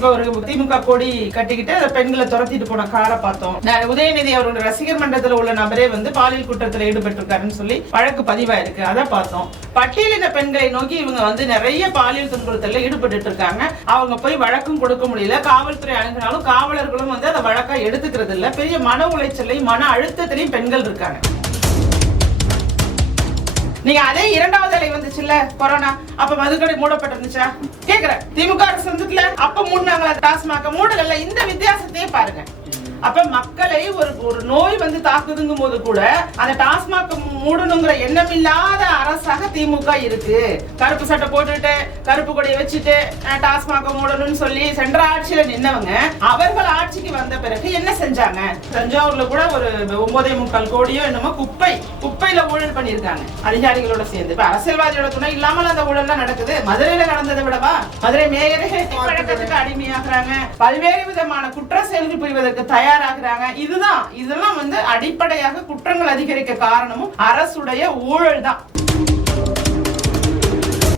இப்ப ஒரு திமுக கொடி கட்டிக்கிட்டு அந்த பெண்களை துரத்திட்டு போன காரை பார்த்தோம். உதயநிதி அவரோட ரசிகர் மன்றத்துல உள்ள நபரே வந்து பாலியல் குற்றத்துல ஈடுபட்டிருக்காருன்னு சொல்லி வழக்கு பதிவாயிருக்கு. அதை பார்த்தோம். பட்டியலின பெண்களை நோக்கி இவங்க வந்து நிறைய பாலியல் துன்புறுத்தல ஈடுபட்டு இருக்காங்க. அவங்க போய் வழக்கும் கொடுக்க முடியல. காவல்துறை அணுகினாலும் காவலர்களும் வந்து அதை வழக்கா எடுத்துக்கிறது இல்ல. பெரிய மன உளைச்சலையும் மன அழுத்தத்திலையும் பெண்கள் இருக்காங்க. நீங்க அதே இரண்டாவது அலை வந்துச்சுல்ல கொரோனா, அப்ப மதுக்கடை மூடப்பட்டிருந்துச்சா கேக்குறேன். திமுக அரசு வந்துட்டுல அப்ப மூடினாங்களா? டாஸ்மாக மூடல. இந்த வித்தியாசத்தையே பாருங்க. அப்ப மக்களை ஒரு நோய் வந்து தாக்குதுங்கும் போது கூட அந்த டாஸ்மாக் மூடணுங்கிற எண்ணம் இல்லாத அரசாக திமுக இருக்கு. கருப்பு சட்டை போட்டுட்டு கருப்பு கொடியை வச்சுட்டு டாஸ்மாக் மூடணும்னு சொல்லி சென்ற ஆட்சியில நின்னவங்க அவர்கள் ஆட்சிக்கு வந்த பிறகு என்ன செஞ்சாங்க? தஞ்சாவூர்ல கூட ஒரு 9.25 கோடியோ என்னமோ குப்பையில ஊழல் பண்ணிருக்காங்க அதிகாரிகளோட சேர்ந்து. இப்ப அரசியல்வாதியோட துணை இல்லாமல் அந்த ஊழல் தான் நடக்குது. மதுரையில நடந்ததை விடவா? மதுரை மேயரே பழக்கத்துக்கு அடிமையாகிறாங்க. பல்வேறு விதமான குற்ற செயல்கள் புரிவதற்கு தயாராகிறாங்க. இதெல்லாம் வந்து அடிப்படையாக குற்றங்கள் அதிகரிக்க காரணமும் அரசுடைய ஊழல் தான்.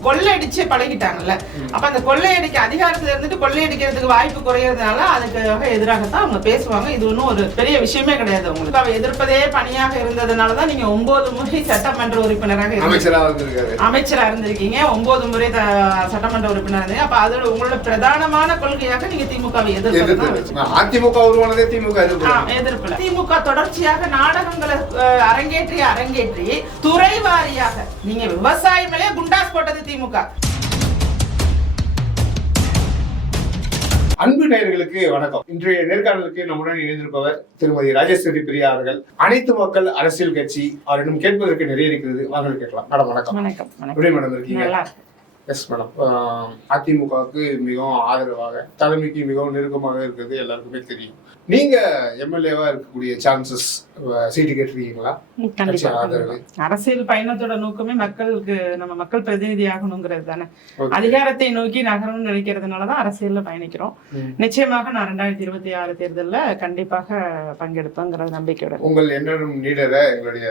கொள்ளையடிச்சு பழகிட்டாங்கல்ல. அப்ப அந்த கொள்ளையடிக்க அதிகாரத்துல இருந்துட்டு கொள்ளையடிக்கிறதுக்கு வாய்ப்பு குறையறதுனால அதுக்கு எதிராகத்தான் அவங்க பேசுவாங்க. இது ஒன்றும் ஒரு பெரிய விஷயமே கிடையாது. உங்களுக்கு அவ எதிர்ப்பதே பணியாக இருந்ததுனாலதான் நீங்க 9 முறை சட்டமன்ற உறுப்பினராக அமைச்சரா இருந்திருக்கீங்க. 9 முறை சட்டமன்ற உறுப்பினர் இருந்தீங்க. அப்ப அதோட உங்களோட பிரதானமான கொள்கையாக நீங்க திமுகவை எதிர்ப்பு. அதிமுக உருவானதே திமுக எதிர்ப்புல. திமுக தொடர்ச்சியாக நாடகங்களை அரங்கேற்றி துறை வாரியாக நீங்க விவசாய மேலே குண்டாஸ் போட்டது திமுக. அன்பு நேயர்களுக்கு வணக்கம். இன்றைய நேர்காணலுக்கு நம்முடன் இணைந்திருப்பவர் திருமதி ராஜேஸ்வரி பிரியா அவர்கள். அனைத்து மக்கள் அரசியல் கட்சி. அவரிடம் கேட்பதற்கு நிறைய இருக்கிறது. வாங்க கேட்கலாம். மேடம் வணக்கம். எப்படி மேடம் இருக்கீங்க? Yes madam. அதிமுகவுக்கு மிகவும் ஆதரவாக தலைமைக்கு மிகவும் நெருக்கமாக இருக்கிறது எல்லாருக்குமே தெரியும். நீங்க எம்எல்ஏவா இருக்கக்கூடிய சான்சஸ் சீட்டு கேட்டிருக்கீங்களா? அரசியல் பயணத்தோட நோக்கமே மக்களுக்கு நம்ம மக்கள் பிரதிநிதி ஆகணுங்கிறது தானே. அதிகாரத்தை நோக்கி நகரணும்னு நினைக்கிறதுனாலதான் அரசியல்ல பயணிக்கிறோம். நிச்சயமாக நான் 2026 தேர்தல்ல கண்டிப்பாக பங்கெடுப்பேங்கிற நம்பிக்கையோட உங்கள் என்னும் லீடரை எங்களுடைய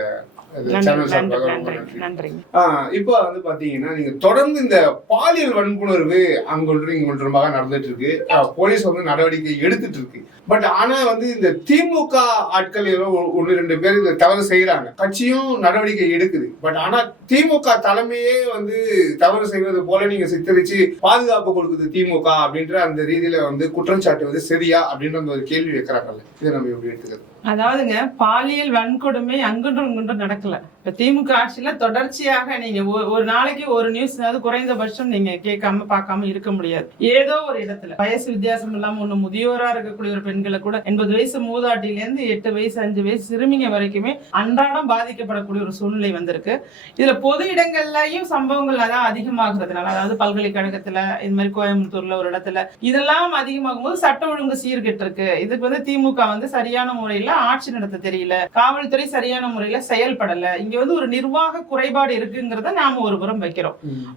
இப்ப வந்து பாத்தீங்கன்னா நீங்க தொடர்ந்து இந்த பாலியல் வன்புணர்வு அங்கொன்று இங்கொன்றுமாக நடந்துட்டு இருக்கு. போலீஸ் வந்து நடவடிக்கை எடுத்துட்டு இருக்கு. பட் ஆனா வந்து இந்த திமுக ஆட்கள் ஏதோ 1-2 பேர் இந்த தவறு செய்யறாங்க. கட்சியும் நடவடிக்கை எடுக்குது. பட் ஆனா திமுக தலைமையே வந்து தவறு செய்வது போல நீங்க சித்தரிச்சு பாதுகாப்பு கொடுக்குது திமுக அப்படின்ற அந்த ரீதியில வந்து குற்றம் சாட்டுவது சரியா அப்படின்ற ஒரு கேள்வி வைக்கிறாங்கல்ல. இதை நம்ம எப்படி எடுத்துக்கிறது? அதாவதுங்க, பாலியல் வன்கொடுமை அங்குன்றும் இங்குன்றும் நடக்கல. இப்ப திமுக ஆட்சியில தொடர்ச்சியாக நீங்க ஒரு நாளைக்கு ஒரு நியூஸ் குறைந்தபட்சம் நீங்க கேட்காம பார்க்காம இருக்க முடியாது. ஏதோ ஒரு இடத்துல வயசு வித்தியாசம் இல்லாம ஒண்ணு முதியோரா இருக்கக்கூடிய ஒரு பெண்களை கூட 80 வயசு மூதாட்டில இருந்து 8 வயசு 5 வயசு சிறுமிங்க வரைக்குமே அன்றாடம் பாதிக்கப்படக்கூடிய ஒரு சூழ்நிலை வந்திருக்கு. இதுல பொது இடங்கள்லயும் சம்பவங்கள் அதான் அதிகமாகிறதுனால, அதாவது பல்கலைக்கழகத்துல இந்த மாதிரி கோயம்புத்தூர்ல ஒரு இடத்துல இதெல்லாம் அதிகமாகும் போது சட்ட ஒழுங்கு சீர்கெட்டு இருக்கு. இதுக்கு வந்து திமுக வந்து சரியான முறையில ஆட்சி நடத்த தெரியல, காவல்துறை சரியான முறையில செயல்படல, இங்க வந்து ஒரு நிர்வாக குறைபாடு இருக்குங்கிறத நாம ஒரு புறம் வைக்கிறோம்.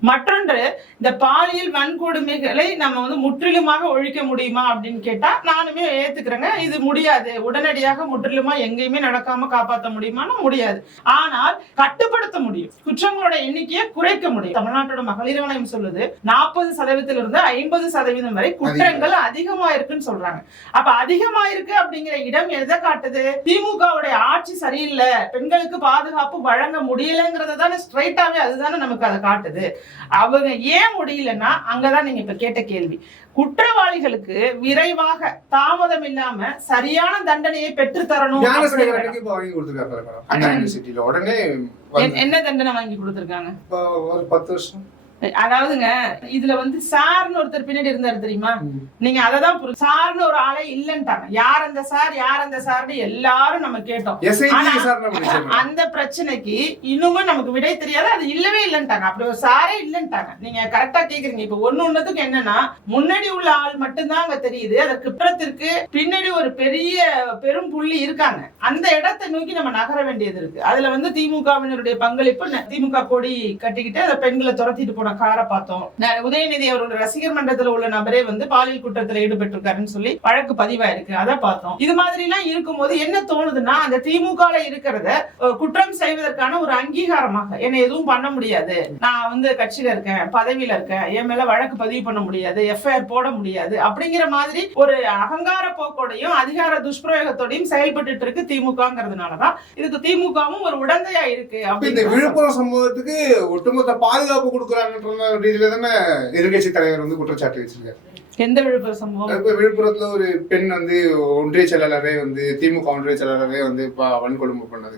மற்றொன்று, இந்த பாலியல் வன்கொடுமைகளை நம்ம வந்து முற்றிலுமாக ஒழிக்க முடியுமா அப்படின்னு கேட்டா நானுமே ஏத்துக்கிறேங்க. இது முடியாது. உடனடியாக முற்றிலுமா எங்கேயுமே நடக்காம காப்பாற்ற முடியுமானா முடியாது. ஆனால் கட்டுப்படுத்த முடியும். குற்றங்களோட எண்ணிக்கையை குறைக்க முடியும். தமிழ்நாட்டோட மகளிர் ஆணையம் சொல்லுது 40% இருந்து 50% வரை குற்றங்கள் அதிகமா இருக்குன்னு சொல்றாங்க. அப்ப அதிகமா இருக்கு அப்படிங்கிற இடம் எதை காட்டுது? திமுகவுடைய ஆட்சி சரியில்லை, பெண்களுக்கு பாதுகாப்பு வழங்க முடியலங்கிறத தானே ஸ்ட்ரைட்டாவே அதுதானே நமக்கு அதை காட்டுது. அவங்க ஏன் முடியலன்னா அங்கதான் நீங்க இப்ப கேட்ட கேள்வி. குற்றவாளிகளுக்கு விரைவாக தாமதம் இல்லாம சரியான தண்டனையை பெற்று தரணும். என்ன தண்டனை வாங்கி கொடுத்திருக்காங்க? ஒரு 10 வருஷம். அதாவதுங்க, இதுல வந்து சார்னு ஒருத்தர் பின்னாடி இருந்தாரு தெரியுமா? நீங்க அததான் சார்னு ஒரு ஆளே இல்லன்ட்டாங்க. யார் அந்த சார்னு எல்லாரும் நம்ம கேட்டோம். அந்த பிரச்சனைக்கு இன்னுமே நமக்கு விடை தெரியாது. அது இல்லவே இல்லன்ட்டாங்க. அப்படி ஒரு சாரே இல்லன்ட்டாங்க. நீங்க கரெக்டா கேக்குறீங்க. இப்ப ஒண்ணுத்துக்கு என்னன்னா, முன்னாடி உள்ள ஆள் மட்டும்தான் அங்க தெரியுது. அந்த குற்றத்திற்கு பின்னாடி ஒரு பெரும் புள்ளி இருக்காங்க. அந்த இடத்தை நோக்கி நம்ம நகர வேண்டியது இருக்கு. அதுல வந்து திமுகவினருடைய பங்களிப்பு, திமுக கொடி கட்டிக்கிட்டு அந்த பெண்களை துரத்திட்டு போன காரை பார்த்தோம். உதயநிதி அவரோட ரசிகர் மன்றத்துல உள்ள நபரே வந்து பாலியல் குற்றத்துல ஈடுபட்டிருக்காருன்னு சொல்லி வழக்கு பதிவாயிருக்கு, அதை பார்த்தோம். இது மாதிரி எல்லாம் இருக்கும்போது என்ன தோணுதுன்னா, அந்த திமுக இருக்கிறத குற்றம் செய்வதற்கான ஒரு அங்கீகாரமாக என்ன எதுவும் பண்ண முடியாது, நான் வந்து கட்சியில இருக்கேன், பதவியில இருக்கேன், என் மேல வழக்கு பதிவு பண்ண முடியாது, எஃப்ஐஆர் போட முடியாது அப்படிங்கிற மாதிரி ஒரு அகங்கார போக்கோடையும் அதிகார துஷ்பிரயோகத்தோடையும் செயல்பட்டு இருக்கு திமுகங்கிறதுனாலதான் இதுக்கு திமுகவும் ஒரு உடந்தையா இருக்கு. இந்த விழுப்புரம் சம்பவத்துக்கு ஒட்டுமொத்த பாதுகாப்பு கொடுக்குறாங்கன்ற ரீதியில தானே எதிர்கட்சி தலைவர் வந்து குற்றச்சாட்டு வச்சிருக்காரு. எந்த விழுப்புரம் சம்பவம்? விழுப்புரத்துல ஒரு பெண் வந்து ஒன்றிய செயலாளரே வந்து திமுக ஒன்றிய செயலாளரே வந்து வன்கொடுமை பண்ணது.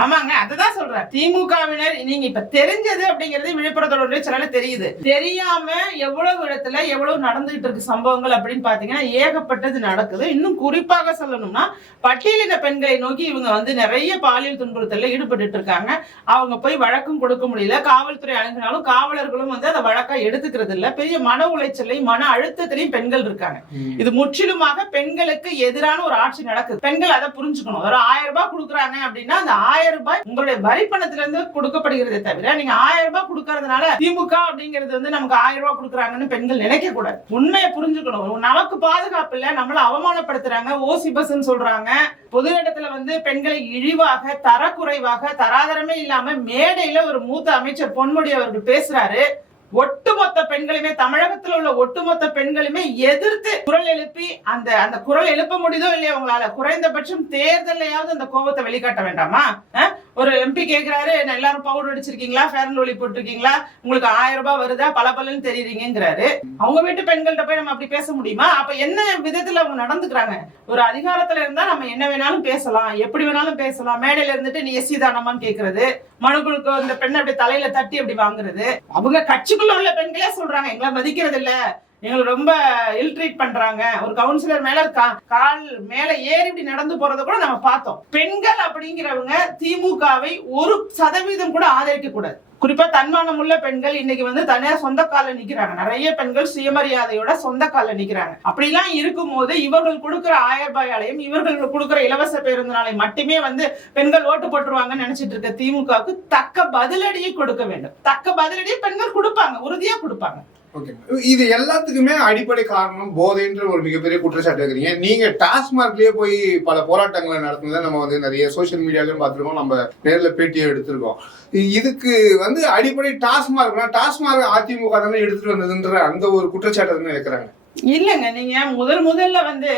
ஆமாங்க, அதுதான் சொல்றேன். திமுகவினர் நீங்க இப்ப தெரிஞ்சது அப்படிங்கிறது விழுப்புரத்தோட ஒன்றிய செயலாளர் தெரியுது, தெரியாம எவ்வளவு இடத்துல எவ்வளவு நடந்துகிட்டு இருக்கு சம்பவங்கள் அப்படின்னு பாத்தீங்கன்னா ஏகப்பட்டது நடக்குது. இன்னும் குறிப்பாக சொல்லணும்னா பட்டியலின பெண்களை நோக்கி இவங்க வந்து நிறைய பாலியல் துன்புறுத்தல ஈடுபட்டு இருக்காங்க. அவங்க போய் வழக்கும் கொடுக்க முடியல, காவல்துறை அணுகினாலும் காவலர்களும் வந்து அதை வழக்கா எடுத்துக்கிறது இல்ல. பெரிய மன உளைச்சலையும் மன அழுத்த பெண்கள் இருக்காங்க. இது முற்றிலுமாக பெண்களுக்கு எதிரான ஒரு ஆட்சி நடக்குது. பெண்கள் அதை புரிஞ்சுக்கணும். ஒரு 1000 ரூபாய் கொடுக்குறாங்க அப்படின்னா அந்த 1000 ரூபாய் உங்களுடைய வரி பணத்துல இருந்து கொடுக்கப்படுகிறதே தவிர நீங்க 1000 ரூபாய் கொடுக்கறதுனால திமுக அப்படிங்கிறது வந்து நமக்கு 1000 ரூபாய் கொடுக்குறாங்கன்னு பெண்கள் நினைக்க கூடாது. உண்மையை புரிஞ்சுக்கணும். நமக்கு பாதுகாப்பு இல்ல, நம்மள அவமானப்படுத்துறாங்க, ஓசி பஸ் சொல்றாங்க, பொது இடத்துல வந்து பெண்களை இழிவாக தரக்குறைவாக தராதரமே இல்லாம மேடையில ஒரு மூத்த அமைச்சர் பொன்முடி அவர்கள் பேசுறாரு. ஒட்டுமொத்த பெண்களுமே, தமிழகத்தில் உள்ள ஒட்டுமொத்த பெண்களுமே எதிர்த்து குரல் எழுப்பி அந்த குரல் எழுப்ப முடியுதோ இல்லையா உங்களால, குறைந்தபட்சம் தேர்தலையாவது அந்த கோபத்தை வெளிக்காட்ட வேண்டாமா? ஒரு எம்பி கேட்கிறாரு, எல்லாரும் பவுடர் அடிச்சிருக்கீங்களா, ஃபேர் அண்ட் லவ்லி போட்டிருக்கீங்களா, உங்களுக்கு 1000 ரூபாய் வருதா, பலன்னு தெரியுறீங்கிறாரு. அவங்க வீட்டு பெண்கள்கிட்ட போய் நம்ம அப்படி பேச முடியுமா? அப்ப என்ன விதத்துல அவங்க நடந்துக்கிறாங்க? ஒரு அதிகாரத்துல இருந்தா நம்ம என்ன வேணாலும் பேசலாம், எப்படி வேணாலும் பேசலாம். மேடையில இருந்துட்டு நீ எஸ்சி தானமான்னு கேக்குறது, மனுக்குழுக்கு அந்த பெண்ணை அப்படி தலையில தட்டி அப்படி வாங்குறது. அவங்க கட்சிக்குள்ள உள்ள பெண்களே சொல்றாங்க எங்களை மதிக்கிறது இல்ல, எங்களை ரொம்ப இல்ட்ரீட் பண்றாங்க. ஒரு கவுன்சிலர் மேல கால் மேல ஏறி இப்படி நடந்து போறத கூட நம்ம பார்த்தோம். பெண்கள் அப்படிங்கிறவங்க திமுகவை 1% கூட ஆதரிக்க கூடாது. குறிப்பா தன்மானம் உள்ள பெண்கள் இன்னைக்கு வந்து தனியா சொந்த கால நிக்கிறாங்க. நிறைய பெண்கள் சுயமரியாதையோட சொந்த கால நிக்கிறாங்க. அப்படிலாம் இருக்கும் போது இவர்கள் கொடுக்கிற 1000 ரூபாயாலையும் இவர்கள் கொடுக்கிற இலவச பேருந்தினாலே மட்டுமே வந்து பெண்கள் ஓட்டு போட்டுருவாங்கன்னு நினைச்சிட்டு இருக்க திமுகவுக்கு தக்க பதிலடியை கொடுக்க வேண்டும். தக்க பதிலடியை பெண்கள் கொடுப்பாங்க, உறுதியா கொடுப்பாங்க. இது எல்லாத்துக்குமே அடிப்படை காரணம் போதைன்ற ஒரு மிகப்பெரிய குற்றச்சாட்டு இருக்கிறீங்க. நீங்க டாஸ்மார்க்லயே போய் பல போராட்டங்களை நடத்துனதை நம்ம வந்து நிறைய சோசியல் மீடியாலயும் பார்த்துருக்கோம், நம்ம நேர்ல பேட்டியை எடுத்திருக்கோம். இதுக்கு வந்து அடிப்படை டாஸ்மார்க்னா டாஸ்மார்க் அதிமுக தானே எடுத்துட்டு வந்ததுன்ற அந்த ஒரு குற்றச்சாட்டு தானே வைக்கிறாங்க. இல்லங்க, நீங்க முதல்ல வந்து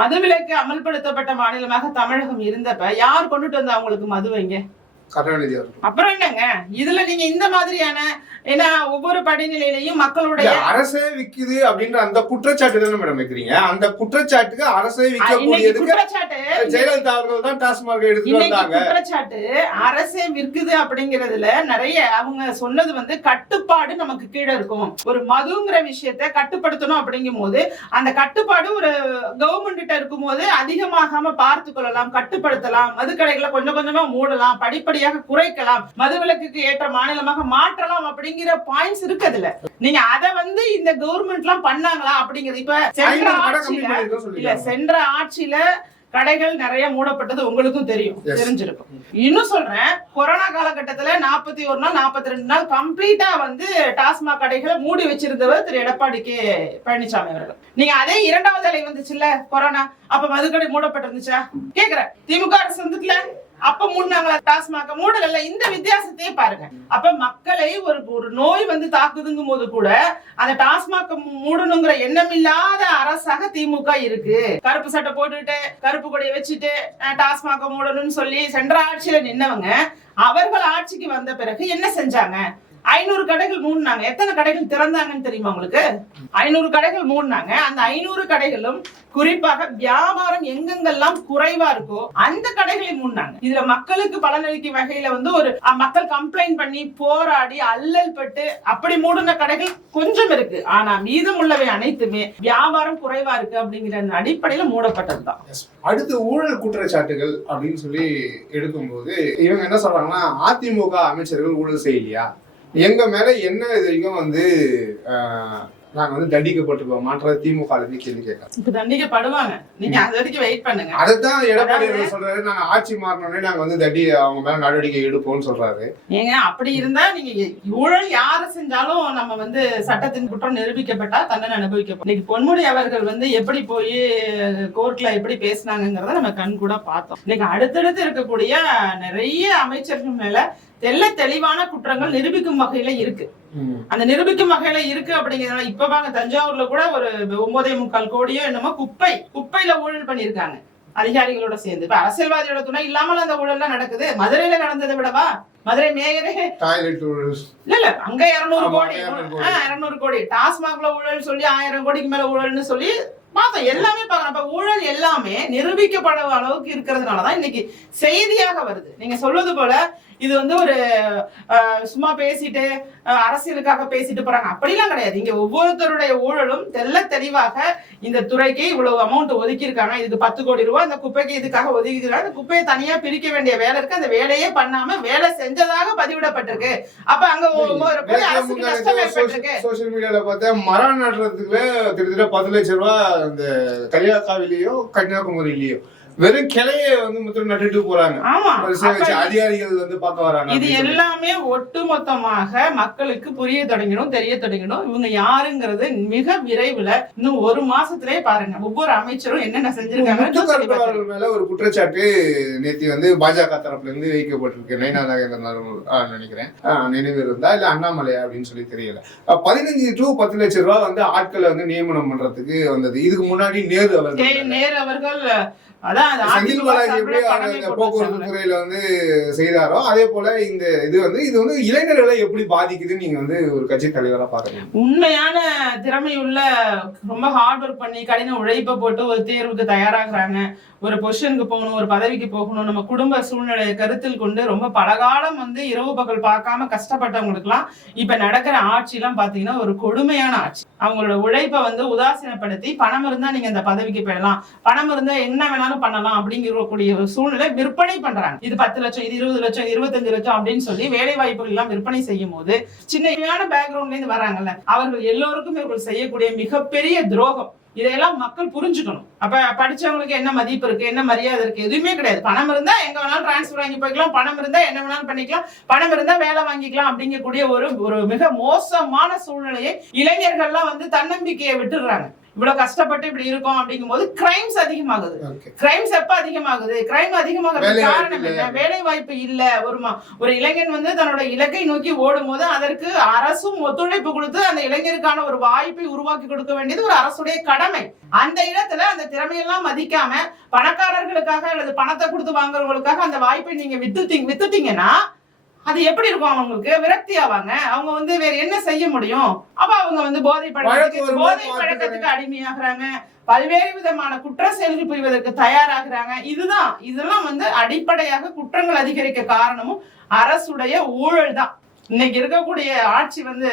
மதுவிலக்கு அமல்படுத்தப்பட்ட மாநிலமாக தமிழகம் இருந்தப்ப யார் கொண்டுட்டு வந்தா அவங்களுக்கு மதுவைங்க? கருணாநிதி அவர்கள். அப்புறம் என்னங்க இதுல நீங்க இந்த மாதிரியான, ஏன்னா ஒவ்வொரு படிநிலையிலையும் மக்களுடைய அரசே விக்குது அப்படின்ற அந்த குற்றச்சாட்டு தானே மேடம் வைக்கிறீங்க. அந்த குற்றச்சாட்டுக்கு அரசே விற்கக்கூடியதுக்கு ஜெயலலிதா அவர்கள் தான் டாஸ்மார்க் எடுத்து வந்தாங்க. குற்றச்சாட்டு அரசே விற்குது அப்படிங்கறதுல நிறைய அவங்க சொன்னது வந்து கட்டுப்பாடு நமக்கு கீழே இருக்கும். ஒரு மதுங்கிற விஷயத்தை கட்டுப்படுத்தணும் அப்படிங்கும் போது அந்த கட்டுப்பாடு ஒரு கவர்மெண்ட் கிட்ட இருக்கும் போது அதிகமாகாம பார்த்து கொள்ளலாம், கட்டுப்படுத்தலாம், மதுக்கடைகளை கொஞ்சம் கொஞ்சமா மூடலாம், படிப்படியாக குறைக்கலாம், மதுவிலக்குக்கு ஏற்ற மாநிலமாக மாற்றலாம் அப்படிங்கிற பாயிண்ட்ஸ் இருக்கு. அதுல நீங்க அத வந்து இந்த கவர்மெண்ட் எல்லாம் பண்ணாங்களா அப்படிங்கிறது இப்ப சென்ற ஆட்சியில கடைகள் நிறைய மூடப்பட்டது உங்களுக்கும் தெரிஞ்சிருக்கும். இன்னும் சொல்றேன், கொரோனா காலகட்டத்துல 41 நாள் 42 நாள் கம்ப்ளீட்டா வந்து டாஸ்மாக் கடைகளை மூடி வச்சிருந்தவர் திரு எடப்பாடி கே பழனிசாமி அவர்கள். நீங்க அதே 2வது அலை வந்துச்சுல்ல கொரோனா, அப்ப மதுக்கடை மூடப்பட்டிருந்துச்சா கேக்குறேன். திமுக அரசு வந்துட்டுல அப்ப மூடினாங்களா டாஸ்மாக? மூடல. இந்த வித்தியாசத்தையே பாருங்க. அப்ப மக்களை ஒரு நோய் வந்து தாக்குதுங்கும் போது கூட அந்த டாஸ்மாக மூடணுங்கிற எண்ணம் இல்லாத அரசாக திமுக இருக்கு. கருப்பு சட்டை போட்டுட்டு கருப்பு கொடியை வச்சுட்டு டாஸ்மாக மூடணும்னு சொல்லி சென்ற ஆட்சியில நின்னவங்க அவர்கள் ஆட்சிக்கு வந்த பிறகு என்ன செஞ்சாங்க? 500 கடைகள் மூடினாங்க. எத்தனை கடைகள் திறந்தாங்கன்னு தெரியுமா உங்களுக்கு? 500 கடைகள் மூடினாங்க. அந்த 500 கடைகளும் குறிப்பாக வியாபாரம் எங்கெங்கெல்லாம் குறைவா இருக்கோ அந்த கடைகளை மூடினாங்க. இதுல மக்களுக்கு பலனளிக்கும் வகையில வந்து ஒரு மக்கள் கம்ப்ளைண்ட் பண்ணி போராடி அல்லல் பட்டு அப்படி மூடின கடைகள் கொஞ்சம் இருக்கு. ஆனா மீதம் உள்ளவை அனைத்துமே வியாபாரம் குறைவா இருக்கு அப்படிங்கிற அடிப்படையில மூடப்பட்டதுதான். அடுத்து ஊழல் குற்றச்சாட்டுகள் அப்படின்னு சொல்லி எடுக்கும்போது இவங்க என்ன சொல்றாங்கன்னா, அதிமுக அமைச்சர்கள் ஊழல் செய்யலையா, எங்க மேல என்ன இது வரைக்கும் வந்து நாங்க வந்து தண்டிக்கப்பட்டிருக்கோம் மாற்ற திமுக கேள்வி கேட்கலாம். இப்ப தண்டிக்கப்படுவாங்க, நீங்க அது வரைக்கும் வெயிட் பண்ணுங்க. அதுதான் எடப்பாடி சொல்றாரு, நாங்க ஆட்சி மாறினோடனே நாங்க வந்து அவங்க மேல நடவடிக்கை எடுப்போம்னு சொல்றாரு. ஏங்க அப்படி இருந்தா நீங்க ஊழல் யாரு செஞ்சாலும் நம்ம வந்து சட்டத்தின் குற்றம் நிரூபிக்கப்பட்டா தண்டனை அனுபவிக்கப்படும். இன்னைக்கு பொன்முடி அவர்கள் வந்து எப்படி போய் கோர்ட்ல எப்படி பேசினாங்கிறத நம்ம கண் கூட பார்த்தோம். இன்னைக்கு அடுத்தடுத்து இருக்கக்கூடிய நிறைய அமைச்சர்கள் மேல தெளிவான குற்றங்கள் நிரூபிக்கும் வகையில இருக்கு. அந்த நிரூபிக்கும் வகையில இருக்கு அப்படிங்கிறதுனால இப்ப வாங்க தஞ்சாவூர்ல கூட ஒரு 9.25 கோடியோ என்னமோ குப்பையில ஊழல் பண்ணிருக்காங்க அதிகாரிகளோட சேர்ந்து. இப்ப அரசியல்வாதியோட துணை இல்லாமல் அந்த ஊழல் எல்லாம் நடக்குது. மதுரையில நடந்ததை விடவா? மதுரை மேயரே இல்ல அங்க 200 கோடி டாஸ்மாக்ல ஊழல் சொல்லி 1000 கோடிக்கு மேல ஊழல்னு சொல்லி பார்த்தோம். எல்லாமே பார்க்கணும். அப்ப ஊழல் எல்லாமே நிரூபிக்கப்பட அளவுக்கு இருக்கிறதுனாலதான் இன்னைக்கு செய்தியாக வருது. நீங்க சொல்வது போல இது வந்து ஒரு சும்மா பேசிட்டு அரசியலுக்காக பேசிட்டு போறாங்க அப்படிலாம் கிடையாது. இங்க ஒவ்வொருத்தருடைய ஊழலும் தெளிவாக இந்த துறைக்கு இவ்வளவு அமௌண்ட் ஒதுக்கி இருக்காங்க, இதுக்கு 10 கோடி ரூபாய் இந்த குப்பைக்கு இதுக்காக ஒதுக்கிக்கிறாங்க. அந்த குப்பையை தனியா பிரிக்க வேண்டிய வேலை இருக்கு, அந்த வேலையே பண்ணாம வேலை செஞ்சதாக பதிவிடப்பட்டிருக்கு. அப்ப அங்க சோசியல் மீடியால பார்த்தா மரம் நடுறதுக்குள்ள கிட்டத்தட்ட 10 லட்சம் ரூபாய் இந்த கன்னியாகுமரியிலயோ கன்னியாகுமரியிலயோ வெறும் கிளைய வந்து முத்திரம் நட்டுட்டு போறாங்க. அதிகாரிகள் வந்து பார்க்க வராங்க. இது எல்லாமே ஒட்டுமொத்தமாக மக்களுக்கு புரிய தொடங்கணும், தெரிய தொடங்கணும். இவங்க யாருங்கிறது மிக விரைவில் இன்னும் 1 மாசத்திலே பாருங்க ஒவ்வொரு அமைச்சரும் என்னென்ன செஞ்சிருக்காங்க. மேல ஒரு குற்றச்சாட்டு நேற்று வந்து பாஜக தரப்புல இருந்து வைக்கப்பட்டிருக்கு. நயனா நாகேந்திரன் நினைக்கிறேன் நினைவு இருந்தா இல்ல அண்ணாமலையா அப்படின்னு சொல்லி தெரியல. 15 to 10 லட்சம் ரூபாய் வந்து ஆட்களை வந்து நியமனம் பண்றதுக்கு வந்தது. இதுக்கு முன்னாடி நேரு அவர்கள் செந்தில் பாலாஜி எப்படி போக்குவரத்து துறையில வந்து செய்தாரோ அதே போல இது வந்து இளைஞர்களை எப்படி பாதிக்குதுன்னு நீங்க வந்து ஒரு கட்சி தலைவரா பாக்குறீங்க. உண்மையான திறமையுள்ள ரொம்ப ஹார்ட் ஒர்க் பண்ணி கடின உழைப்பை போட்டு ஒரு தேர்வுக்கு தயாராகிறாங்க, ஒரு பொசிஷனுக்கு போகணும், ஒரு பதவிக்கு போகணும், நம்ம குடும்ப சூழ்நிலையை கருத்தில் கொண்டு ரொம்ப பலகாலம் வந்து இரவு பகல் பார்க்காம கஷ்டப்பட்டவங்களுக்குலாம் இப்ப நடக்கிற ஆட்சி எல்லாம் பாத்தீங்கன்னா ஒரு கொடுமையான ஆட்சி. அவங்களோட உழைப்பை வந்து உதாசீனப்படுத்தி பணம் இருந்தா நீங்க இந்த பதவிக்கு போயிடலாம், பணம் இருந்தா என்ன வேணாலும் பண்ணலாம் அப்படிங்கக்கூடிய ஒரு சூழ்நிலை விற்பனை பண்றாங்க. இது 10 லட்சம், இது 20 லட்சம், 25 லட்சம் அப்படின்னு சொல்லி வேலை வாய்ப்புகள் எல்லாம் விற்பனை செய்யும் போது சின்ன பேக்ரவுண்ட்ல இருந்து வராங்கல்ல அவர்கள் எல்லோருக்கும் இவர்கள் செய்யக்கூடிய மிகப்பெரிய துரோகம். இதையெல்லாம் மக்கள் புரிஞ்சுக்கணும். அப்ப படிச்சவங்களுக்கு என்ன மதிப்பு இருக்கு, என்ன மரியாதை இருக்கு, எதுவுமே கிடையாது. பணம் இருந்தா எங்க வேணாலும் டிரான்ஸ்பர் வாங்கி போய்க்கலாம், பணம் இருந்தா என்ன வேணாலும் பண்ணிக்கலாம், பணம் இருந்தா வேலை வாங்கிக்கலாம் அப்படிங்கக்கூடிய ஒரு மிக மோசமான சூழ்நிலையை இளைஞர்கள்லாம் வந்து தன்னம்பிக்கையை விட்டுடுறாங்க. இவ்வளவு கஷ்டப்பட்டு இப்படி இருக்கும் அப்படிங்கும் போது கிரைம்ஸ் அதிகமாகுது. கிரைம்ஸ் எப்ப அதிகமாகுது? கிரைம் அதிகமாகுது காரணம் என்ன? வேலை வாய்ப்பு இல்ல. ஒரு இளைஞன் வந்து தன்னோட இலக்கை நோக்கி ஓடும் போது அதற்கு அரசும் ஒத்துழைப்பு கொடுத்து அந்த இளைஞருக்கான ஒரு வாய்ப்பை உருவாக்கி கொடுக்க வேண்டியது ஒரு அரசுடைய கடமை. அந்த இடத்துல அந்த திறமையெல்லாம் மதிக்காம பணக்காரர்களுக்காக அல்லது பணத்தை கொடுத்து வாங்குறவங்களுக்காக அந்த வாய்ப்பை நீங்க வித்துட்டீங்கன்னா அது எப்படி இருக்கும்? அவங்களுக்கு விரக்தி ஆவாங்க. அவங்க வந்து வேற என்ன செய்ய முடியும்? அப்ப அவங்க வந்து போதை பழக்கத்துக்கு அடிமையாகிறாங்க, பல்வேறு விதமான குற்ற செயல்கள் புரிவதற்கு தயாராகிறாங்க. இதெல்லாம் வந்து அடிப்படையாக குற்றங்கள் அதிகரிக்க காரணமும் அரசுடைய ஊழல் தான். இன்னைக்கு இருக்கக்கூடிய ஆட்சி வந்து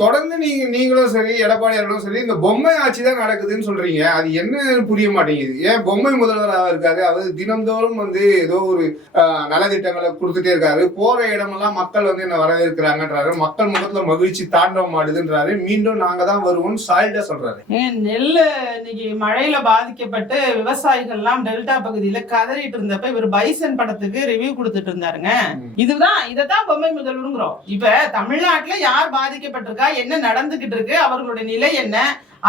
தொடர்ந்து நீங்களும் சரி எடப்பாடியாரும் சரி இந்த பொம்மை ஆட்சி தான் நடக்குதுன்னு சொல்றீங்க. அது என்ன புரிய மாட்டேங்குது. ஏன் பொம்மை முதல்வராக இருக்காரு, அவர் தினந்தோறும் வந்து ஏதோ ஒரு நலத்திட்டங்களை கொடுத்துட்டே இருக்காரு, போற இடமெல்லாம் மக்கள் வந்து என்ன வரவேற்கிறாங்கன்றாரு, மக்கள் முகத்துல மகிழ்ச்சி தாண்டவம் ஆடுதுன்றாரு, மீண்டும் நாங்க தான் வருவோம் சால்டா சொல்றாரு. நெல்லு இன்னைக்கு மழையில பாதிக்கப்பட்டு விவசாயிகள் எல்லாம் டெல்டா பகுதியில கதறிட்டு இருந்தப்ப இவர் பைசன் படத்துக்கு ரிவ்யூ கொடுத்துட்டு இருந்தாருங்க. இதைதான் பொம்மை முதல்வருங்கிறோம். இப்ப தமிழ்நாட்டுல யார் பாதிக்கப்பட்டிருக்கா, என்ன நடந்துகிட்டு இருக்கு, அவர்களுடைய நிலை என்ன,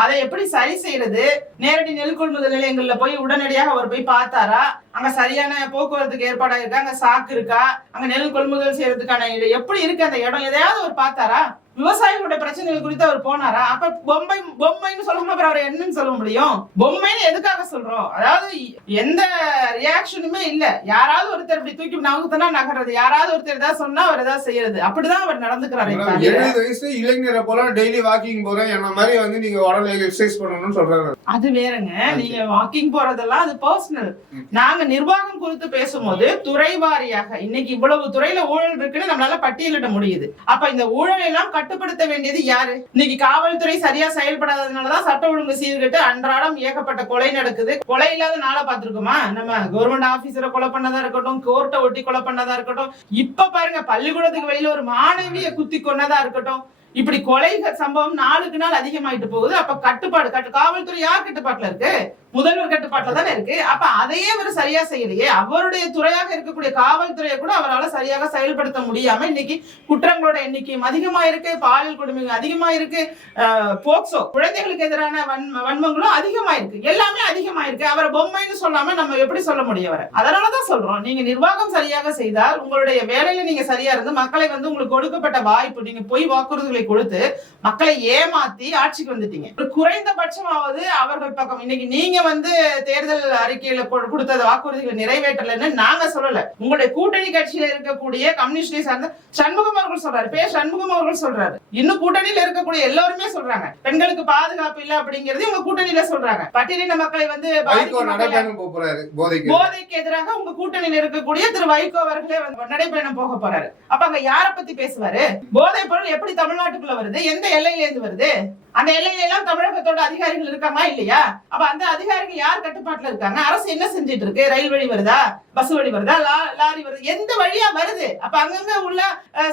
அதை எப்படி சரி செய்யறது, நேரடி நெல் கொள்முதல் நிலையங்கள்ல போய் உடனடியாக அவர் போய் பார்த்தாரா, அங்க சரியான போக்குவரத்துக்கு ஏற்பாடா இருக்கா, அங்க சாக்கு இருக்கா, அங்க நெல் கொள்முதல் செய்யறதுக்கான எப்படி இருக்கு அந்த இடம், எதையாவது அவர் பார்த்தாரா? விவசாயிகளுடைய பிரச்சனைகள் குறித்து அவர் போனாரா? அப்ப பொம்மைன்னு சொல்லாம அப்புறம் அவர் என்னன்னு சொல்ல முடியும்? பொம்மைன்னு எதுக்காக சொல்றோம்? அதாவது எந்த ரியாக்ஷனுமே இல்ல. யாராவது ஒருத்தர் இப்படி தூக்கி நகர்த்தனா நகர்றது, யாராவது ஒருத்தர் ஏதாவது சொன்னா அவர் ஏதாவது செய்யறது, அப்படிதான் அவர் நடந்துக்கிறாரு. 70 வயசு இளைஞரை போல டெய்லி வாக்கிங் போறேன் என்ன மாதிரி வந்து நீங்க உடனே எக்ஸசைஸ் பண்ணணும்னு சொல்றாரு. அது வேறங்க. நீங்க வாக்கிங் போறதெல்லாம் அது பர்சனல். நாங்க நிர்வாகம் குறித்து பேசும்போது துறை வாரியாக இன்னைக்கு இவ்வளவு துறையில ஊழல் இருக்குன்னு நம்மளால பட்டியலிட முடியுது. அப்ப இந்த ஊழல் எல்லாம் கட்டுப்படுத்த வேண்டியது யாரு? இன்னைக்கு காவல்துறை சரியா செயல்படாததுனாலதான் சட்ட ஒழுங்கு சீர்கெட்டு அன்றாடம் ஏகப்பட்ட கொலை நடக்குது. கொலை இல்லாத நாளை பார்த்திருக்கோமா? நம்ம கவர்மெண்ட் ஆபீசரை கொலை பண்ணதா இருக்கட்டும், கோர்ட்டை ஒட்டி கொலை பண்ணதா இருக்கட்டும், இப்ப பாருங்க பள்ளிக்கூடத்துக்கு வெளியில ஒரு மாணவியை குத்தி கொன்னதா இருக்கட்டும், இப்படி கொலை சம்பவம் நாளுக்கு நாள் அதிகமாயிட்டு போகுது. அப்ப காவல்துறை யார் கட்டுப்பாட்டுல இருக்கு? முதல்வர் கட்டுப்பாட்டுல தானே இருக்கு. அப்ப அதையே அவர் சரியா செய்யலையே. அவருடைய துறையாக இருக்கக்கூடிய காவல்துறையை கூட அவரால் சரியாக செயல்படுத்த முடியாம இன்னைக்கு குற்றங்களோட எண்ணிக்கையும் அதிகமா இருக்கு, பாலியல் கொடுமை அதிகமா இருக்கு, போக்சோ குழந்தைகளுக்கு எதிரான வன்மங்களும் அதிகமா இருக்கு, எல்லாமே அதிகமா இருக்கு. அவரை பொம்மைன்னு சொல்லாம நம்ம எப்படி சொல்ல முடியும் அவரை? அதனாலதான் சொல்றோம், நீங்க நிர்வாகம் சரியாக செய்தால், உங்களுடைய வேலையில நீங்க சரியா இருந்து மக்களை வந்து உங்களுக்கு கொடுக்கப்பட்ட வாய்ப்பு, நீங்க பொய் வாக்குறுதிகளை கொடுத்து மக்களை ஏமாத்தி ஆட்சிக்கு வந்துட்டீங்க. ஒரு குறைந்தபட்சமாவது அவர்கள் பக்கம் இன்னைக்கு நீங்க வந்து தேர்தல் அறிக்கையில கொடுத்த வாக்குறுதிகளை நிறைவேற்றலன்னு நாங்க சொல்லல. உங்களுடைய கூட்டணி கட்சியில இருக்கக்கூடிய கம்யூனிஸ்டை சார்ந்த சண்முகம் அவர்கள் சொல்றாரு, சண்முகம் அவர்கள் சொல்றாரு, இன்னும் கூட்டணியில இருக்கக்கூடிய எல்லாருமே சொல்றாங்க பெண்களுக்கு பாதுகாப்பு இல்ல அப்படிங்கறது உங்க கூட்டணியில சொல்றாங்க. பட்டியலின மக்களை வந்து போதைக்கு எதிராக உங்க கூட்டணியில இருக்கக்கூடிய திரு வைகோ அவர்களே நடைபயணம் போக போறாரு. அப்ப அங்க யார பத்தி பேசுவாரு? போதைப் பொருள் எப்படி தமிழ்நாட்டுக்குள்ள வருது? எந்த எல்லையில இருந்து வருது? அந்த எல்லையில எல்லாம் தமிழகத்தோட அதிகாரிகள் இருக்காங்களா இல்லையா? அப்ப அந்த அதிகாரிகள் யார் கட்டுப்பாட்டுல இருக்காங்க? அரசு என்ன செஞ்சிட்டு இருக்கு? ரயில் வழி வருதா, பஸ் வழி வருதா, லாரி வருது, எந்த வழியா வருது? அப்ப அங்கங்க உள்ள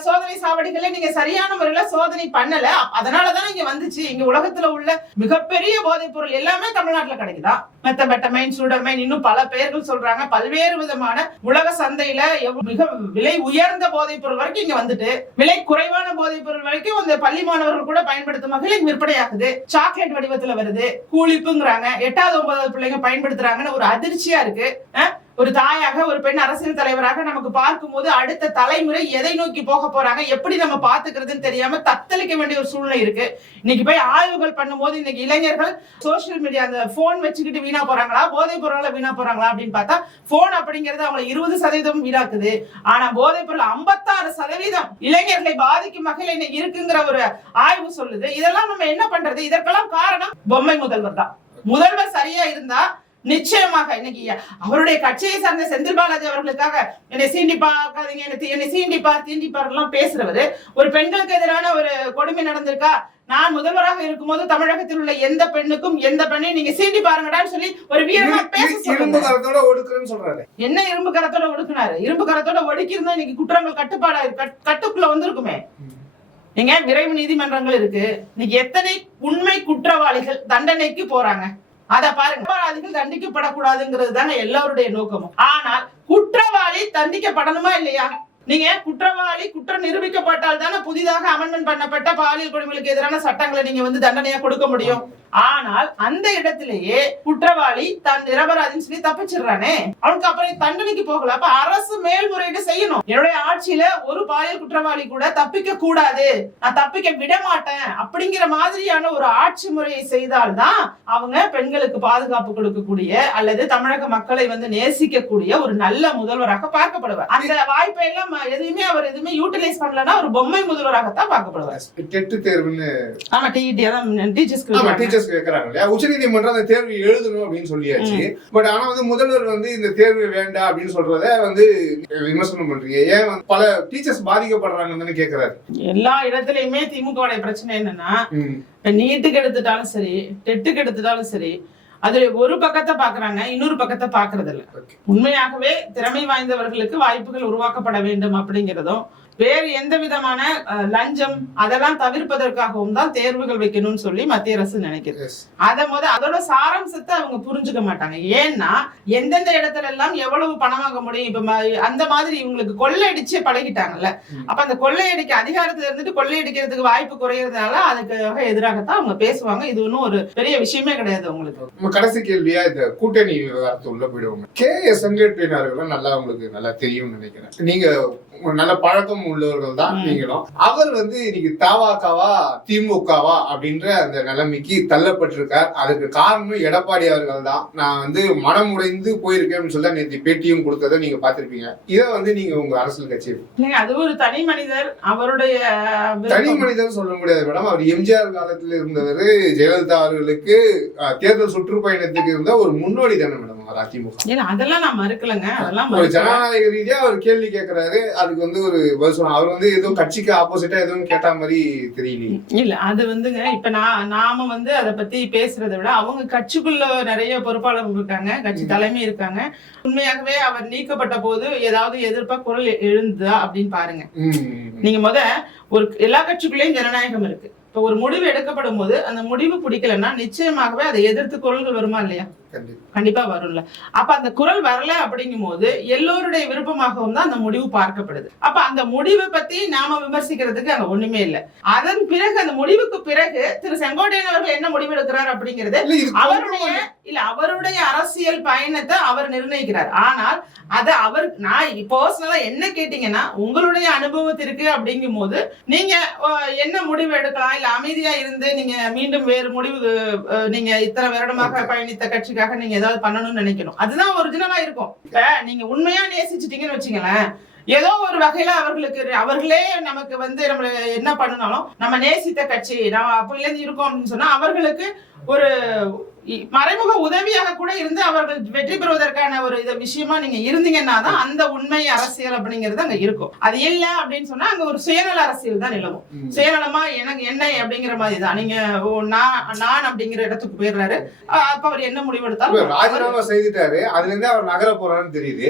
சோதனை சாவடிகளை நீங்க சரியான முறையில சோதனை பண்ணல. அதனாலதான் இங்க வந்துச்சு. இங்க உலகத்துல உள்ள மிகப்பெரிய போதைப் பொருள் எல்லாமே தமிழ்நாட்டுல கிடைக்குதா? மெத்தபெட்டமைன், சூடமைன், இன்னும் பல பெயர்கள் சொல்றாங்க. பல்வேறு விதமான உலக சந்தையில மிக விலை உயர்ந்த போதைப் பொருள் வரைக்கும் இங்க வந்துட்டு, விலை குறைவான போதைப் பொருள் வரைக்கும் அந்த பள்ளி மாணவர்கள் கூட பயன்படுத்தும் வகையில் விற்பனையாகுது. சாக்லேட் வடிவத்துல வருது, கூலிப்புங்கிறாங்க, 8வது 9வது பிள்ளைங்க பயன்படுத்துறாங்கன்னு ஒரு அதிர்ச்சியா இருக்கு. ஒரு தாயாக, ஒரு பெண் அரசியல் தலைவராக நமக்கு பார்க்கும் போது அடுத்த தலைமுறை எதை நோக்கி போக போறாங்க, எப்படி நம்ம பாத்துக்கிறதுன்னு தெரியாம தத்தளிக்க வேண்டிய ஒரு சூழ்நிலை இருக்கு. இன்னைக்கு போய் ஆய்வுகள் பண்ணும்போது இன்னைக்கு இளைஞர்கள் சோசியல் மீடியா அந்த போன் வச்சுக்கிட்டு வீணா போறாங்களா, போதைப் பொருளால வீணா போறாங்களா அப்படின்னு பார்த்தா போன் அப்படிங்கிறது அவங்க 20% வீணாக்குது. ஆனா போதைப் பொருள் 56% இளைஞர்களை பாதிக்கும் வகையில் இன்னைக்கு இருக்குங்கிற ஒரு ஆய்வு சொல்லுது. இதெல்லாம் நம்ம என்ன பண்றது? இதற்கெல்லாம் காரணம் பொம்மை முதல்வர் தான். முதல்வர் சரியா இருந்தா நிச்சயமாக இன்னைக்கு அவருடைய கட்சியை சார்ந்த செந்தில் பாலாஜி அவர்களுக்காக என்னை சீண்டி பார்க்காதீங்க, என்னை தீண்டிப்பார் எல்லாம் பேசுறவரு, ஒரு பெண்களுக்கு எதிரான ஒரு கொடுமை நடந்திருக்கா, நான் முதல்வராக இருக்கும்போது தமிழகத்தில் உள்ள எந்த பெண்ணுக்கும் எந்த பெண்ணையும் நீங்க சீண்டி பாருங்கடான்னு சொல்லி ஒரு வீரமா பேச சொல்றாரு. என்ன இரும்பு கரத்தோட ஒடுக்குனாரு? இரும்பு கரத்தோட ஒடுக்கி இருந்தா இன்னைக்கு குற்றங்கள் கட்டுக்குள்ள வந்திருக்குமே. நீங்க விரைவு நீதிமன்றங்கள் இருக்கு. இன்னைக்கு எத்தனை உண்மை குற்றவாளிகள் தண்டனைக்கு போறாங்க அத பாருங்க. குற்றவாளிகள் தண்டிக்கப்படக்கூடாதுங்கிறது தானே எல்லாருடைய நோக்கமும். ஆனால் குற்றவாளி தண்டிக்கப்படணுமா இல்லையா? நீங்க குற்றவாளி குற்றம் நிரூபிக்கப்பட்டால் தானே புதிதாக அமெண்ட்மெண்ட் பண்ணப்பட்ட பாலியல் கொடுமைகளுக்கு எதிரான சட்டங்களை நீங்க வந்து தண்டனையா கொடுக்க முடியும். ஆனால் அந்த இடத்திலேயே குற்றவாளி தான் நிரபராதின்னு சொல்லி தப்பிச்சிடறானே, அவனுக்கு அப்புறம் தண்டனைக்கு போகல. அப்ப அரசு மேல்முறையீடு செய்யணும். என்னுடைய ஆட்சியில ஒரு பாலியல் குற்றவாளி கூட தப்பிக்க கூடாது, நான் தப்பிக்க விட மாட்டேன் அப்படிங்கிற மாதிரியான ஒரு ஆட்சி முறையை செய்தால்தான் அவங்க பெண்களுக்கு பாதுகாப்பு கொடுக்கக்கூடிய அல்லது தமிழக மக்களை வந்து நேசிக்கக்கூடிய ஒரு நல்ல முதல்வராக பார்க்கப்படுவார். அந்த வாய்ப்பை எல்லாம் அவர் எதுவுமே யூட்டிலைஸ் பண்ணலன்னா ஒரு பொம்மை முதல்வராகத்தான் பார்க்கப்படுவார். டெட் தேர்வுன்னு ஆமா டிஇடி அதான் டீச்சர்ஸ்க்கு கேக்குறாங்க. உச்சநீதிமன்றம் அந்த தேர்வு எழுதணும் அப்படின்னு சொல்லியாச்சு. பட் ஆனா வந்து முதல்வர் வந்து இந்த தேர்வு வேண்டாம் அப்படின்னு சொல்றத வந்து விமர்சனம் பண்றீங்க. ஏன் பல டீச்சர்ஸ் பாதிக்கப்படுறாங்கன்னு கேக்குறாரு. எல்லா இடத்துலயுமே திமுக பிரச்சனை என்னன்னா, நீட்டுக்கு எடுத்துட்டாலும் சரி, டெட்டுக்கு எடுத்துட்டாலும் சரி, அதுல ஒரு பக்கத்தை பாக்குறாங்க, இன்னொரு பக்கத்தை பாக்குறது இல்ல. உண்மையாகவே திறமை வாய்ந்தவர்களுக்கு வாய்ப்புகள் உருவாக்கப்பட வேண்டும் அப்படிங்கிறதும், வேறு எந்த விதமான லஞ்சம் அதெல்லாம் தவிர்ப்பதற்காகவும் தான் தேர்வுகள் வைக்கணும்னு சொல்லி மத்திய அரசு நினைக்கிறது. அதோட சாராம்சத்தை அவங்க புரிஞ்சுக்க மாட்டாங்க. ஏன்னா எந்தெந்த இடத்துல எல்லாம் எவ்வளவு பணம் வாங்க முடியும், இப்ப அந்த மாதிரி இவங்களுக்கு கொள்ளையடிச்சு பழகிட்டாங்கல்ல. அப்ப அந்த கொள்ளையடிக்க அதிகாரத்துல இருந்துட்டு கொள்ளையடிக்கிறதுக்கு வாய்ப்பு குறையறதுனால அதுக்கு எதிராகத்தான் அவங்க பேசுவாங்க. இது ஒன்னும் ஒரு பெரிய விஷயமே கிடையாது. உங்களுக்கு கடைசி கேள்வியா இந்த கூட்டணி விவகாரத்தை உள்ள போயிடுவாங்க. KS செங்கோட்டையன் நல்லா உங்களுக்கு நல்லா தெரியும் நினைக்கிறேன். நீங்க நல்ல பழக்கம் உள்ளவர்கள் தான் நீங்களும். அவர் வந்து இன்னைக்கு தவாகவா திமுகவா அப்படின்ற அந்த நிலைமைக்கு தள்ளப்பட்டிருக்கார். அதுக்கு காரணம் எடப்பாடி அவர்கள் தான். நான் வந்து மனம் உடைந்து போயிருக்கேன்னு சொல்ல நேற்று பேட்டியும் கொடுத்ததை நீங்க பாத்திருப்பீங்க. இதை வந்து நீங்க உங்க அரசியல் கட்சி அது ஒரு தனி மனிதர், அவருடைய தனி மனிதர் சொல்ல முடியாது மேடம். அவர் எம்ஜிஆர் காலத்துல இருந்தவர், ஜெயலலிதா அவர்களுக்கு தேர்தல் சுற்றுப்பயணத்துக்கு இருந்த ஒரு முன்னோடி தானே மேடம் அதிமுக. அதெல்லாம் நான் மறுக்கலங்க. அதெல்லாம் ஒரு ஜனநாயக ரீதியா அவர் கேள்வி கேட்கிறாரு, அதுக்கு வந்து ஒரு பதில் சொன்னாங்க. அவர் வந்து ஏதோ கட்சிக்கு ஆப்போசிட்டா எதுவும் கேட்ட மாதிரி தெரியலையே. இல்ல அது வந்துங்க இப்ப நாம வந்து அதை பத்தி பேசுறதை விட அவங்க கட்சிக்குள்ள நிறைய பொறுப்பாளர்கள் இருக்காங்க, கட்சி தலைமை இருக்காங்க. உண்மையாகவே அவர் நீக்கப்பட்ட போது ஏதாவது எதிர்ப்பா குரல் எழுந்தா அப்படின்னு பாருங்க. நீங்க ஒரு எல்லா கட்சிக்குள்ளேயும் ஜனநாயகம் இருக்கு. இப்ப ஒரு முடிவு எடுக்கப்படும் போது அந்த முடிவு பிடிக்கலன்னா நிச்சயமாகவே அதை எதிர்த்து குரல்கள் வருமா இல்லையா? கண்டிப்பா வரும்ல. அப்ப அந்த குரல் வரல அப்படிங்கும் போது எல்லோருடைய விருப்பமாகவும் தான் அந்த முடிவு பார்க்கப்படுது. அப்ப அந்த முடிவை பத்தி நாம விமர்சிக்கிறதுக்கு அங்க ஒண்ணுமே இல்லை. அதன் பிறகு அந்த முடிவுக்கு பிறகு திரு செங்கோட்டையன் அவர்கள் என்ன முடிவு எடுக்கிறார் அப்படிங்கிறது அவருடைய அரசியல் பயணத்தை அவர் நிர்ணயிக்கிறார். ஆனால் அது நான் பர்சனலா என்ன கேட்டீங்கன்னா உங்களுடைய அனுபவத்திற்கு அப்படிங்கும் போது நீங்க என்ன முடிவு எடுக்கலாம், இல்ல அமைதியா இருந்து நீங்க மீண்டும் வேறு முடிவு நீங்க இத்தனை வருடமாக பயணித்த கட்சிக்காக நீங்க ஏதாவது பண்ணணும்னு நினைக்கணும். அதுதான் ஒரிஜினலா இருக்கும். இப்ப நீங்க உண்மையா நேசிச்சிட்டீங்கன்னு வச்சுங்களேன், ஏதோ ஒரு வகையில அவர்களே நமக்கு வந்து நம்மள என்ன பண்ணனாலும் நம்ம நேசித்த கட்சி நம்ம அப்பல இருந்து இருக்கோம் அப்படின்னு சொன்னா அவர்களுக்கு ஒரு மறைமுக உதவியாக கூட இருந்து அவர்கள் வெற்றி பெறுவதற்கான ஒரு விஷயமா நீங்க இருந்தீங்கன்னா தான் அந்த உண்மை அரசியல் அப்படிங்கிறது அங்க இருக்கும். அது இல்ல அப்படின்னு சொன்னா அங்க ஒரு சுயநல அரசியல் தான் நிலவும். சுயநலமா எனக்கு என்ன அப்படிங்கிற மாதிரி தான் நீங்க நான் அப்படிங்கிற இடத்துக்கு போயிடுறாரு. அப்ப அவர் என்ன முடிவெடுத்தாலும் ராஜினாமா செய்துட்டாரு. அதுல இருந்து அவர் நகர போறாருன்னு தெரியுது.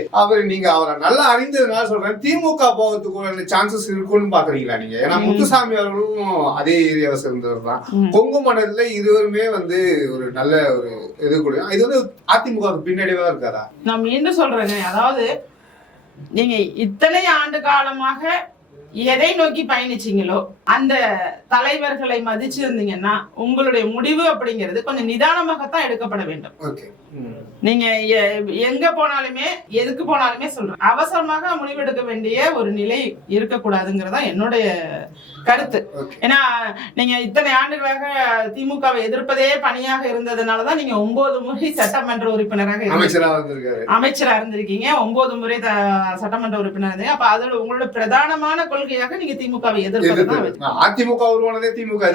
நீங்க அவரை நல்லா அறிந்ததுனால சொல்றேன், திமுக போகிறதுக்கு சான்சஸ் இருக்குன்னு பாக்குறீங்களா நீங்க? ஏன்னா முத்துசாமி அவர்களும் அதே ஏரியாவை சேர்ந்தவர் தான். கொங்கு மண்டலத்துல இருவருமே வந்து ஒரு நல்ல ஒரு இது கூட. இது வந்து அதிமுக பின்னடைவா இருக்காதா? நான் மீண்டும் சொல்றேங்க, அதாவது நீங்க இத்தனை ஆண்டு காலமாக எதை நோக்கி பயணிச்சீங்களோ அந்த தலைவர்களை மதிச்சிருந்தீங்கன்னா உங்களுடைய முடிவு அப்படிங்கிறது கொஞ்சம் நிதானமாகத்தான் எடுக்கப்பட வேண்டும். நீங்க எங்க போனாலுமே எதுக்கு போனாலுமே சொல்றேன், அவசரமாக முடிவெடுக்க வேண்டிய ஒரு நிலை இருக்கக்கூடாதுங்கிறதா என்னுடைய கருத்து. ஏன்னா நீங்க இத்தனை ஆண்டுகளாக திமுகவை எதிர்ப்பதே பணியாக இருந்ததுனாலதான் நீங்க 9 முறை சட்டமன்ற உறுப்பினராக அமைச்சரா இருந்திருக்கீங்க. 9 முறை சட்டமன்ற உறுப்பினர் இருந்தீங்க. அப்ப அதோட உங்களோட பிரதானமான கொள்கையாக நீங்க திமுகவை எதிர்ப்பதுதான். அதிமுக உருவானதே திமுக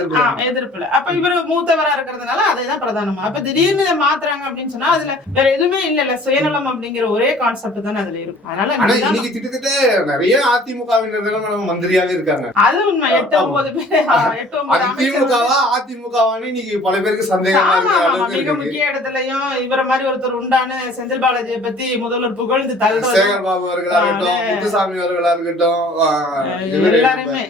எதிர்ப்புல. அப்ப இவரு மூத்தவரா இருக்கிறதுனால அதேதான் பிரதானமா. அப்ப திடீர்னு மாத்துறாங்க அப்படின்னு சொன்னா அதுல வேற எதுவுமே இல்ல, சுயநலம் அப்படிங்கிற ஒரே கான்செப்ட் தானே அதுல இருக்கும். அதனால கிட்டத்தட்ட நிறைய அதிமுகவினர் மந்திரியாவே இருக்காங்க. அது உண்மை. 8-9 பேர் அதிமுகவானு நீங்க பல பேருக்கு சந்தேகம். மிக முக்கிய இடத்துலயும் இவர மாதிரி ஒருத்தர் உண்டான செந்தில் பாலாஜியை பத்தி முதல்வர் புகழ்ந்து தள்ளுறது. சேகர் பாபு அவர்களா இருக்கட்டும், முத்துசாமி அவர்களா இருக்கட்டும், எல்லாருமே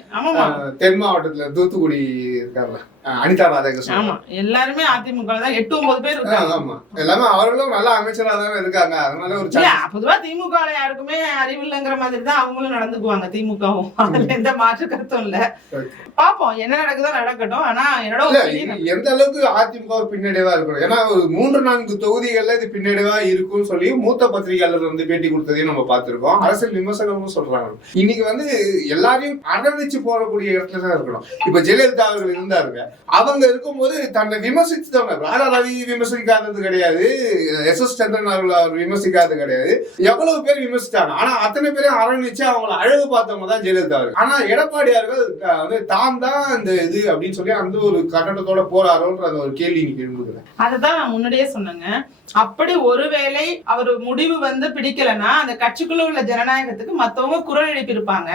தென் மாவட்டத்துல தூத்துக்குடி இருக்காங்க அனிதா ராதாகிருஷ்ணன். ஆமா, எல்லாருமே அதிமுக தான். 8-9 பேர் இருக்காங்க. ஆமா, எல்லாமே அவர்களும் நல்ல அமைச்சரா தான் இருக்காங்க. அதனால ஒரு பொதுவா திமுக யாருக்குமே அறிவில்லைங்கிற மாதிரி தான் அவங்களும் நடந்துக்குவாங்க. திமுகவும் அதுல எந்த மாற்று கருத்தும் இல்ல. பாப்போம் என்ன நடக்குதோ நடக்கட்டும். ஆனா என்னோட எந்த அளவுக்கு அதிமுக பின்னடைவா இருக்கணும். ஏன்னா ஒரு 3-4 தொகுதிகள்ல இது பின்னடைவா இருக்கும்னு சொல்லி மூத்த பத்திரிகையாளர் வந்து பேட்டி கொடுத்ததையும் நம்ம பார்த்திருக்கோம். அரசியல் விமர்சகர்களும் சொல்றாங்க. இன்னைக்கு வந்து எல்லாரையும் அரவணைச்சு போறக்கூடிய இடத்துல தான் இருக்கணும். இப்ப ஜெயலலிதா அவர்கள் இருந்தாருங்க, அவங்க இருக்கும்போது தன்னை விமர்சித்தவங்க ராதா ரவி விமர்சிக்காதது கிடையாது, எஸ் சந்திரன் அவர்கள் விமர்சிக்காதது கிடையாது. எவ்வளவு பேர் விமர்சித்தாங்க. ஆனா அத்தனை பேரையும் அரவணைச்சு அவங்களை அழகு பார்த்தவங்க தான் ஜெயலலிதா அவர்கள். ஆனா எடப்பாடி அவர்கள் வந்து தான் இந்த இது அப்படின்னு சொல்லி அந்த ஒரு கட்டணத்தோட போறாரோன்ற அந்த ஒரு கேள்வி இன்னைக்கு எழும்புது. அதுதான் நான் முன்னாடியே சொன்னேங்க. அப்படி ஒருவேளை அவர் முடிவு வந்து பிடிக்கலன்னா அந்த கட்சிக்குள்ள உள்ள ஜனநாயகத்துக்கு மத்தவங்க குரல் எழுப்பியிருப்பாங்க.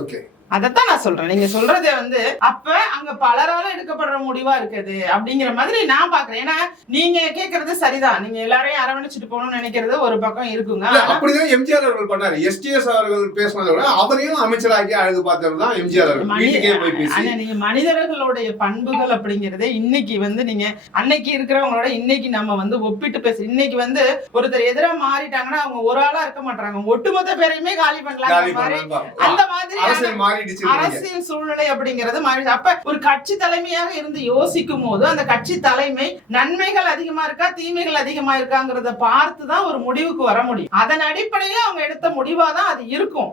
ஓகே, அதத்தான் நான் சொல்றேன். நீங்க சொல்றதே வந்து அப்ப அங்க பலரால எடுக்கப்படுற முடிவா இருக்குது அப்படிங்கிற மாதிரி நான் பாக்குறேன். ஏன்னா நீங்க கேக்குறது சரிதான், நீங்க எல்லாரையும் அரவணைச்சிட்டு போகணும்னு நினைக்கிறது ஒரு பக்கம் இருக்குங்க. அப்படிதான் எம்ஜிஆர் அவர்கள் பண்ணாரு. எஸ்டிஎஸ் அவர்கள் பேசினதை விட அவரையும் அமைச்சராகி அழகு பார்த்தவர் தான் எம்ஜிஆர் அவர்கள். நீங்க மனிதர்களுடைய பண்புகள் அப்படிங்கறதே இன்னைக்கு வந்து நீங்க அன்னைக்கு இருக்கிறவங்களோட இன்னைக்கு நம்ம வந்து ஒப்பிட்டு பேச, இன்னைக்கு வந்து ஒருத்தர் எதிரா மாறிட்டாங்கன்னா அவங்க ஒரு ஆளா இருக்க மாட்டாங்க, ஒட்டுமொத்த பேரையுமே காலி பண்ணலாம். அந்த மாதிரி அரசியல் சூழ்நிலை அப்படிங்கிறது மாறிடுச்சு. அப்ப ஒரு கட்சி தலைமையாக இருந்து யோசிக்கும் போது அந்த கட்சி தலைமை நன்மைகள் அதிகமா இருக்கா தீமைகள் அதிகமா இருக்காங்கிறத பார்த்துதான் ஒரு முடிவுக்கு வர முடியும். அதன் அடிப்படையில அவங்க எடுத்த முடிவாதான் அது இருக்கும்.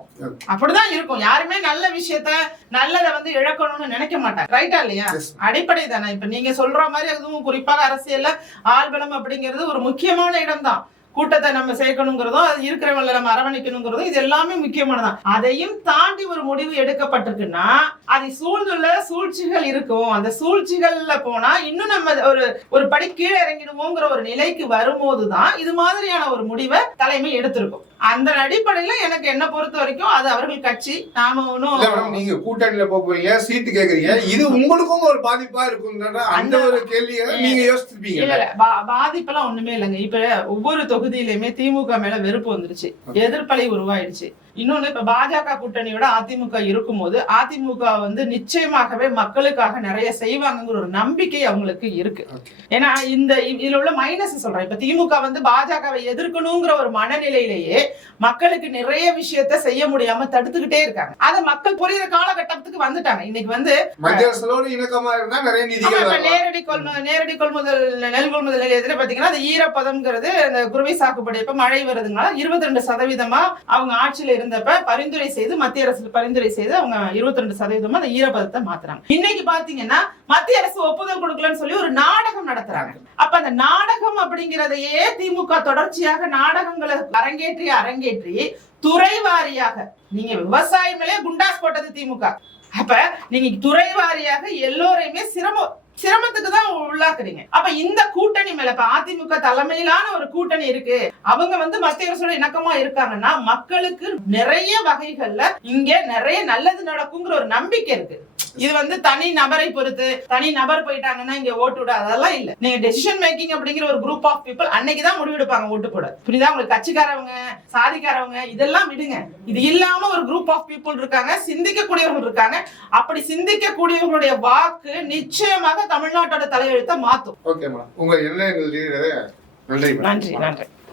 அப்படிதான் இருக்கும். யாருமே நல்ல விஷயத்த நல்லதை வந்து இழக்கணும்னு நினைக்க மாட்டாங்க. ரைட்டா இல்லையா? அடிப்படை தானே. இப்ப நீங்க சொல்ற மாதிரி அதுவும் குறிப்பாக அரசியல்ல ஆள்பலம் அப்படிங்கிறது ஒரு முக்கியமான இடம் தான். கூட்டத்தை நம்ம சேர்க்கணுங்கிறதும் அது இருக்கிறவங்களை நம்ம அரவணைக்கணுங்கிறதும் இது எல்லாமே முக்கியமானதான். அதையும் தாண்டி ஒரு முடிவு எடுக்கப்பட்டிருக்குன்னா அதை சூழ்ந்துள்ள சூழ்ச்சிகள் இருக்கும். அந்த சூழ்ச்சிகள்ல போனா இன்னும் நம்ம ஒரு படி கீழே இறங்கிடுவோங்கிற ஒரு நிலைக்கு வரும்போதுதான் இது மாதிரியான ஒரு முடிவை தலைமை எடுத்திருக்கும். அந்த அடிப்படையில எனக்கு என்ன பொறுத்த வரைக்கும் அது அவர்கள் கட்சி. நாம ஒன்னும் நீங்க கூட்டணியில போறீங்க, சீட்டு கேக்குறீங்க, இது உங்களுக்கும் ஒரு பாதிப்பா இருக்கும்ன்ற அந்த ஒரு கேள்வியை நீங்க யோசிச்சிருப்பீங்க. இல்ல பாதிப்பெல்லாம் ஒண்ணுமே இல்லைங்க. இப்ப ஒவ்வொரு தொகுதியிலுமே திமுக மேல வெறுப்பு வந்துருச்சு, எதிர்ப்பலை உருவாயிடுச்சு. இன்னொன்னு இப்ப பாஜக கூட்டணியோட அதிமுக இருக்கும்போது அதிமுக வந்து நிச்சயமாகவே மக்களுக்காக நிறைய செய்வாங்கிற ஒரு நம்பிக்கை அவங்களுக்கு இருக்கு. ஏன்னா இதுல உள்ள மைனஸ் சொல்றேன். இப்ப திமுக வந்து பாஜகவை எதிர்க்கணுங்கிற ஒரு மனநிலையிலேயே மக்களுக்கு நிறைய விஷயத்த செய்ய முடியாம தடுத்துக்கிட்டே இருக்காங்க. அத மக்கள் புரியுற காலகட்டத்துக்கு வந்துட்டாங்க. இன்னைக்கு வந்து மத்திய அரசோட இணக்கமா இருந்தா நிறைய நிதிகள் நேரடி கொள்முதல் நெல் கொள்முதல் நிலையத்துல பாத்தீங்கன்னா அந்த ஈரப்பதம்ங்கிறது அந்த குறுவை சாகுபடி இப்ப மழை வருதுனால 22% அவங்க ஆட்சியில இருந்தப்ப பரிந்துரை செய்து மத்திய அரசு பரிந்துரை செய்து அவங்க 22% அந்த ஈரப்பதத்தை மாத்துறாங்க. இன்னைக்கு பாத்தீங்கன்னா மத்திய அரசு ஒப்புதல் கொடுக்கலன்னு சொல்லி ஒரு நாடகம் நடத்துறாங்க. அப்ப அந்த நாடகம் அப்படிங்கிறதையே திமுக தொடர்ச்சியாக நாடகங்களை அரங்கேற்றி துறை வாரியாக நீங்க விவசாயம் மேலே குண்டாஸ் போட்டது திமுக. அப்ப நீங்க துறை வாரியாக எல்லோரையுமே சிரமத்துக்கு தான் உள்ளாக்குறீங்க. அப்ப இந்த கூட்டணி மேல இப்ப அதிமுக தலைமையிலான ஒரு கூட்டணி இருக்கு, அவங்க வந்து மத்திய அரசோட இணக்கமா இருக்காங்கன்னா மக்களுக்கு நிறைய வகைகள்ல இங்க நிறைய நல்லது நடக்குங்கிற ஒரு நம்பிக்கை இருக்கு. இது வந்து தனி நபரை பொறுத்து தனி நபர் போயிட்டாங்கன்னா இங்க ஓட்டு விட அதெல்லாம் இல்ல. நீங்க டெசிஷன் மேக்கிங் அப்படிங்கிற ஒரு குரூப் ஆஃப் பீப்புள் அன்னைக்குதான் முடிவெடுப்பாங்க ஓட்டு போட. புரியுதா? உங்களுக்கு கட்சிக்காரவங்க சாதிக்காரவங்க இதெல்லாம் விடுங்க. இது இல்லாம ஒரு குரூப் ஆஃப் பீப்புள் இருக்காங்க, சிந்திக்கக்கூடியவர்கள் இருக்காங்க. அப்படி சிந்திக்கக்கூடியவர்களுடைய வாக்கு நிச்சயமாக தமிழ்நாட்டோட தலையெழுத்தை மாத்தும். ஓகே மேடம், உங்க எண்ணங்கள் நன்றி. நன்றி.